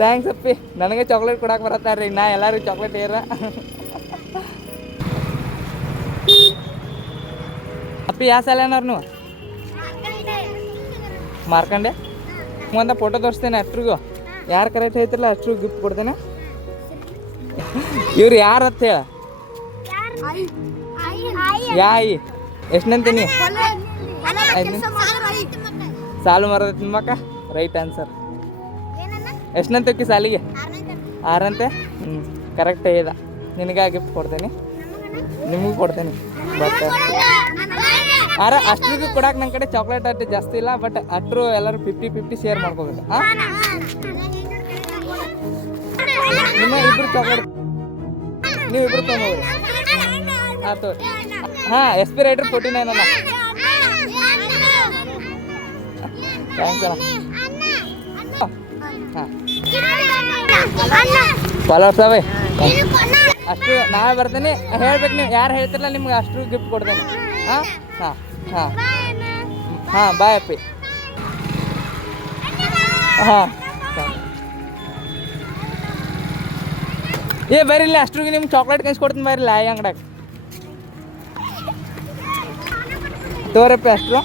Thanks ಅಪ್ಪಿ, ನನಗೆ chocolate ಕೊಡಕ್ಕೆ ಬರತ್ತಾರ್ರಿ, ನಾ ಎಲ್ಲರಿಗೂ ಚಾಕ್ಲೇಟ್ ಏರ. ಅಪ್ಪಿ ಯಾವ ಸಾಲ ಏನಾರು ನೀವು ಮಾರ್ಕಂಡೆ ಒಂದು ಫೋಟೋ ತೋರಿಸ್ತೇನೆ ಅಷ್ಟ್ರಿಗೂ, ಯಾರು ಕರೆಕ್ಟ್ ಐತಿರಲ್ಲ ಅಷ್ಟ್ರಿಗೂ ಗಿಫ್ಟ್ ಕೊಡ್ತೇನೆ. ಇವ್ರು ಯಾರು ಅಂತ ಹೇಳ, ಯಾಯಿ ಎಷ್ಟಂತೀನಿ ಸಾಲು ಮರದ ತಿನ್ಮಕ್ಕ ರೈಟ್ ಆನ್ಸರ್. ಎಷ್ಟಂತಕ್ಕಿ ಸಾಲಿಗೆ 6 ಅಂತೆ. ಕರೆಕ್ಟ್ ಇದೆ. ನಿನಗೆ ಗಿಫ್ಟ್ ಕೊಡ್ತೇನೆ, ನಿಮಗೂ ಕೊಡ್ತೇನೆ. ಬಟ್ ಅಷ್ಟ್ರಿಗೂ ಕೊಡಕ್ಕೆ ನನ್ನ ಕಡೆ ಚಾಕ್ಲೇಟ್ ಅಷ್ಟು ಜಾಸ್ತಿ ಇಲ್ಲ, ಬಟ್ ಅಷ್ಟ್ರು ಎಲ್ಲರೂ 50-50 ಶೇರ್ ಮಾಡ್ಕೋಬೇಕು. ಹಾಂ, ನಿಮ್ಮ ಇಬ್ರು ಚಾಕ್ಲೇಟ್ ನೀವು ಇಬ್ರು ತೊಗೊಂಡೋಗ್ರಿ. ಹಾಂ ತೋರಿ. ಹಾಂ, ಎಕ್ಸ್ಪಿರೇಟರ್ 49 ಅಲ್ಲ. ಥ್ಯಾಂಕ್ಸ್ ಅಣ್ಣ. ಹಾಂ, ಫಾಲೋವರ್ಸ್ ಅವೇ ಅಷ್ಟು ನಾವೇ ಬರ್ತೇನೆ. ಹೇಳ್ಬೇಕು, ನೀವು ಯಾರು ಹೇಳ್ತಿರಲ್ಲ ನಿಮ್ಗೆ ಅಷ್ಟು ಗಿಫ್ಟ್ ಕೊಡ್ತೇನೆ. ಹಾಂ ಹಾಂ ಹಾಂ ಹಾಂ, ಬಾಯ್ ಅಪ್ಪಿ. ಹಾಂ, ಏ ಬರಿಲ್ಲ ಅಷ್ಟ್ರಿಗೆ ನಿಮ್ಗೆ ಚಾಕ್ಲೇಟ್ ಕನ್ಸ್ಕೊಡ್ತೀನಿ, ಬರಿಲ್ಲ ಈ ಅಂಗಡ್ಯಾಗ ತೋರಪ್ಪಿ ಅಷ್ಟು.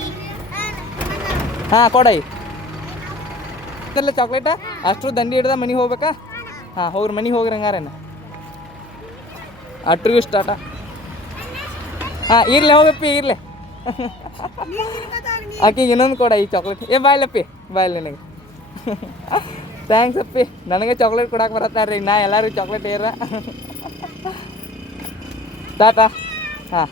ಹಾಂ ಕೊಡೈ ಇಲ್ಲ ಚಾಕ್ಲೇಟ. ಅಷ್ಟು ದಂಡಿ ಹಿಡ್ದ ಮನೆಗೆ ಹೋಗ್ಬೇಕಾ? ಹಾಂ ಹೋಗ್ರಿ, ಮನೆಗೆ ಹೋಗ್ರಿ ಹಂಗಾರೇನ. ಅಷ್ಟ್ರಿಗೂ ಸ್ಟಾರ್ಟ. ಹಾಂ ಇರ್ಲಿ, ಹೋಗಪ್ಪಿ ಇರ್ಲಿ. ಆಕಿಗೆ ಇನ್ನೊಂದು ಕೊಡ ಈ ಚಾಕ್ಲೇಟ್. ಏ ಬಾಯ್ಲಪ್ಪಿ, ಬಾಯ್ಲಿ ನನಗೆ. ಥ್ಯಾಂಕ್ಸ್ ಅಪ್ಪಿ, ನನಗೆ ಚಾಕ್ಲೇಟ್ ಕೊಡಕ್ಕೆ ಬರತ್ತಾರ್ರಿ, ನಾ ಎಲ್ಲರಿಗೂ ಚಾಕ್ಲೇಟ್ ಏರ. ಟಾಟಾ. ಹಾಂ.